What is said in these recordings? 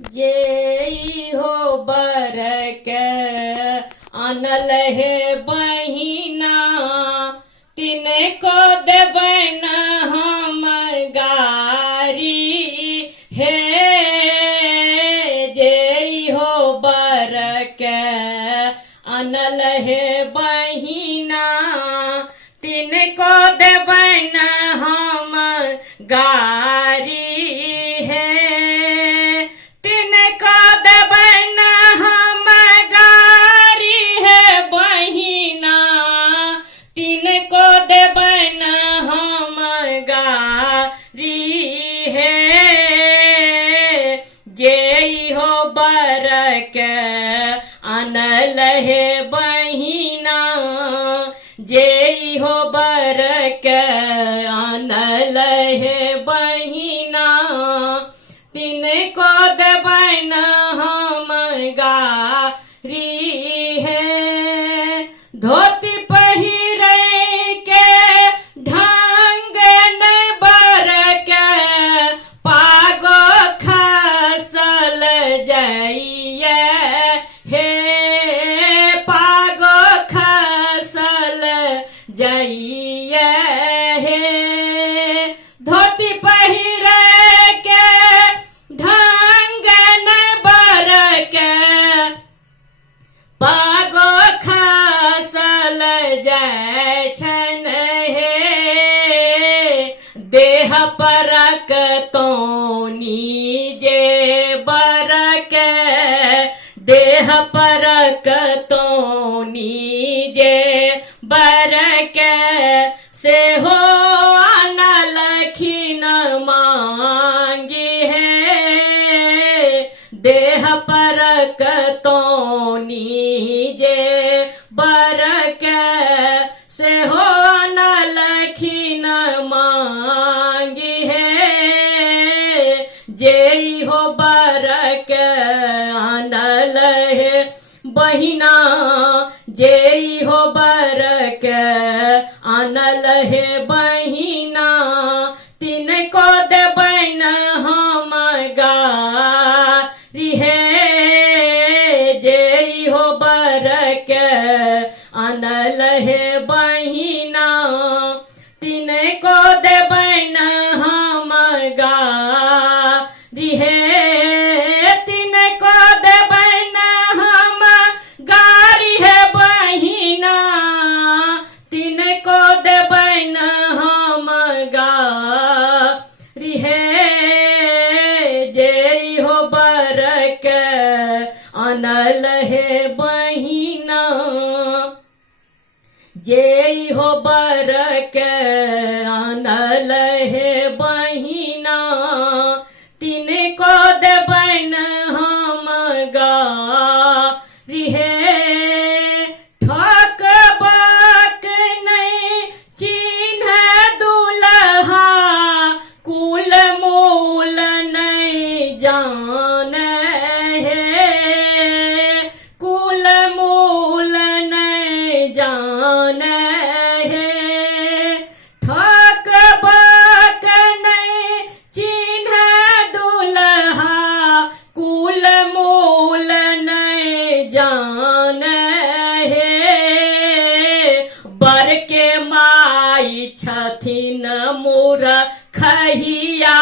जेई हो बर के आनल हे बहिना तिने को देबन हम गारी हे जेई हो बर के आनल हे बहिना तिने को देबन हम गारी आनल हे बहिना जेई हो बर के आनल हे बहिना तिने को देबन हम गारी है धोती पहिरे के ढंग न बर के पागो खसल जाइए जाइए हे धोती पहिरे के ढंग न बर के पागो खसल जाय छन हे देह परक तो नीजे बर के देह परक तो नीजे बर के से हो आनल खीन मांगी है देह परक तो नीजे बर के से हो आनल खीन मांगी है जेई हो बर के आनल है बहिना जेई हो बर के आनल हे बहिना तिन को देबन हम गारी हे जेई हो बर के आनल हे बहिना तिन को देबन हम गारी हे आनल हे बहिना जेई हो बर के आनल हे बहिना तिने को देबन हम गारी हे ठक बाक नहीं चिन्ह दुल्हा कुल मूल नहीं जान बर के माई छथिन मूर्खहिया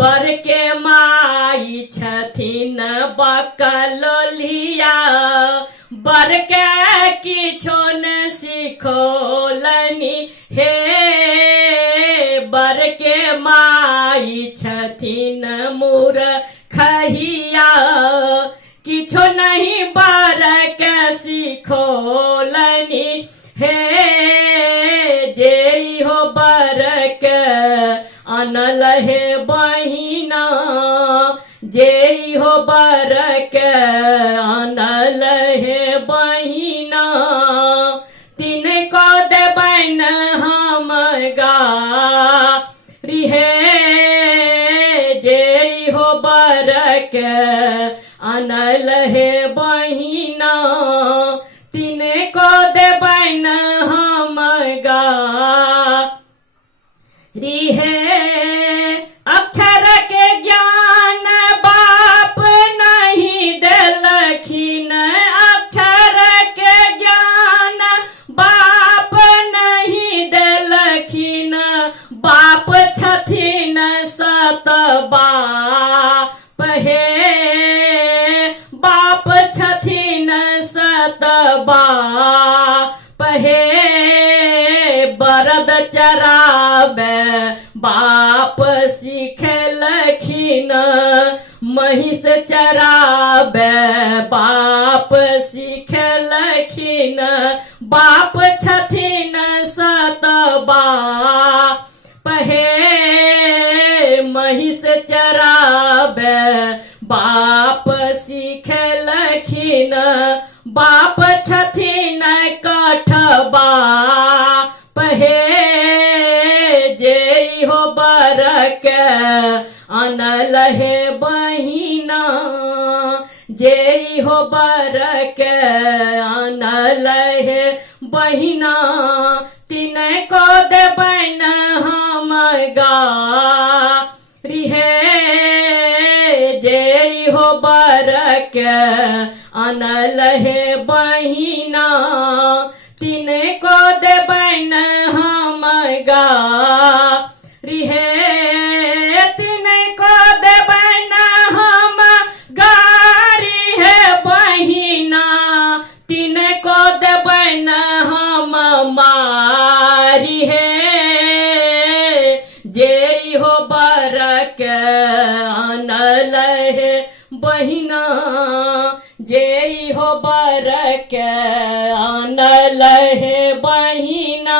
बर के माई छथिन बकलोलिया बर के किछो न सिखोलनी हे बर के माई छथिन मूर्खहिया किछो नहीं बर के सिखोलनी हे जेई हो बर के आनल हे बहिना जेई हो बर के आनल हे बहिना तिन को देबन हम गारी हे जेई हो बर के आनल हे बहिना तिने को देबन हम गारी हे अक्षर के ज्ञान बा बाप हे बाप छथिन सत बाप हे बरद चराबे बाप सिखलखिन महिष चराबे बाप सिखलखिन बाप छथिन सत बाप हे महिष चराबे बाप सिखलखिन बाप छथिन कठ बाप हे जे हो बर के अनल हे बहिना जे हो बर के अनल हे बहिना तीन को देबैन हम गारी हे जे हो बर के अनल हे बहिना तीन को देबैन हम गारी हे तीन को देबैन हम गारी हे बहिना तीन को देबैन हम मारी हे जे हो बर के अनल हे बहिना जे हो बर के अनल हे बहिना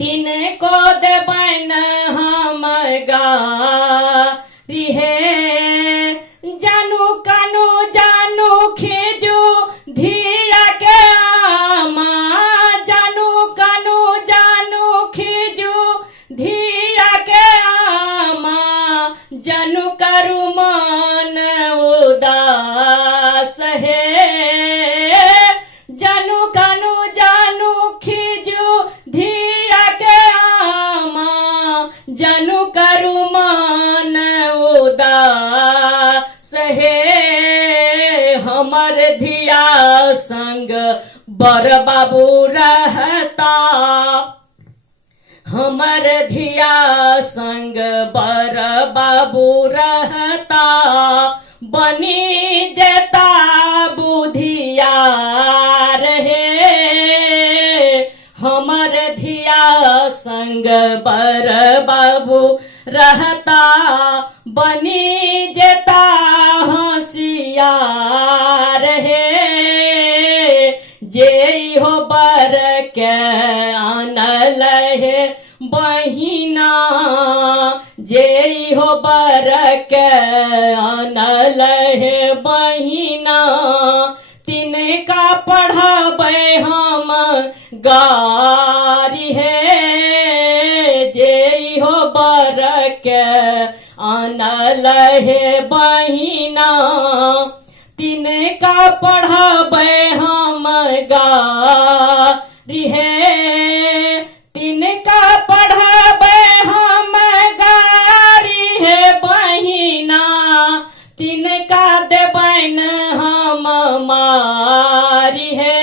तीन को देबैन हम गारी हे जानू कानू जानू खीजू धिया के आमा जानू कानू जानू खीजू धिया के आमा जानू करू मन उदास हे जानू कानू जानू खीजू धिया के आमा जानू करू मन उदास हे हमर धिया संग बर बाबू रहता हमर धिया संग बर बाबू रहता बनी जेता बुधिया रहे हमर धिया संग बर बाबू रहता बनी जेता होशियार हे जे हो बर के अनल हे बहिना जे हो बर के अनल हे बहिना तीन का पढ़ाबे हम गारी हे जे हो बर के अनल हे बहिना तीन का पढ़ाबे हम गारी हे तीन का पढ़ाबे हम गारी हे बहिना तीन का देबैन हम मारी हे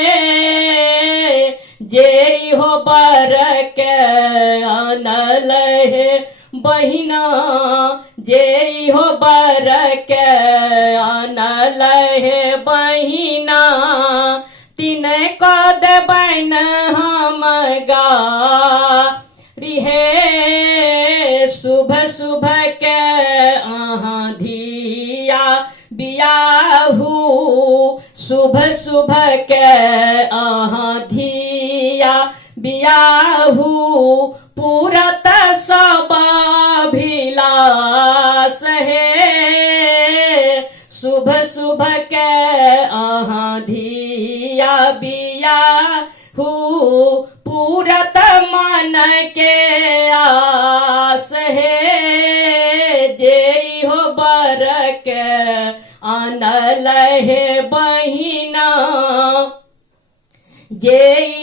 जे हो बर के अनल हे बहिना जे हो बर के अनल हे बहिना तीन को देबैन हम गारी हे शुभ शुभ के अहाँ धिया बियाहू शुभ शुभ के अहाँ धिया बियाहू पूरत सब अभिलाष हे शुभ शुभ के अहाँ धिया बियाहू पूरत मन के आस हे जे हो बर के अनल हे बहिना जे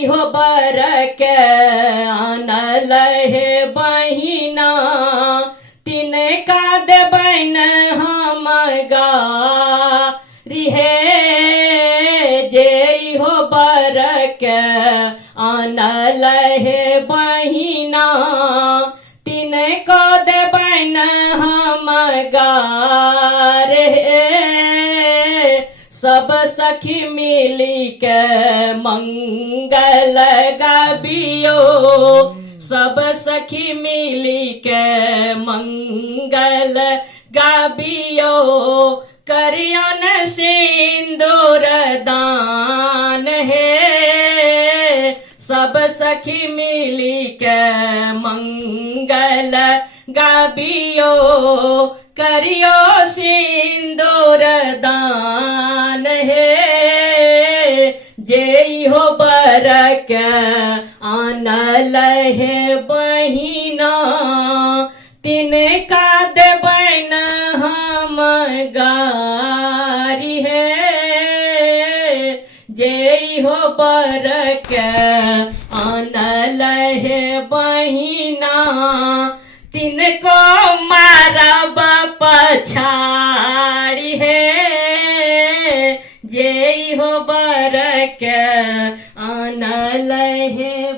हो बर के अनल हे बहिना तीन का देबैन हम गारी हे जे हो बर के अनल हे बहिना तीन को देबैन सब सखी मिली के मंगल गाबियो सब सखी मिली के मंगल गाबियो करियो न सिंदूर दान है सब सखी मिली के मंगल गाबियो करियो सिंदूर दान है जेई हो बरक आनल है बहिना तिनका देबैन हम गारी है जेई हो बरक आनल है बहिना तिनको मारब पछाड़ी है जेई हो बरक आनल है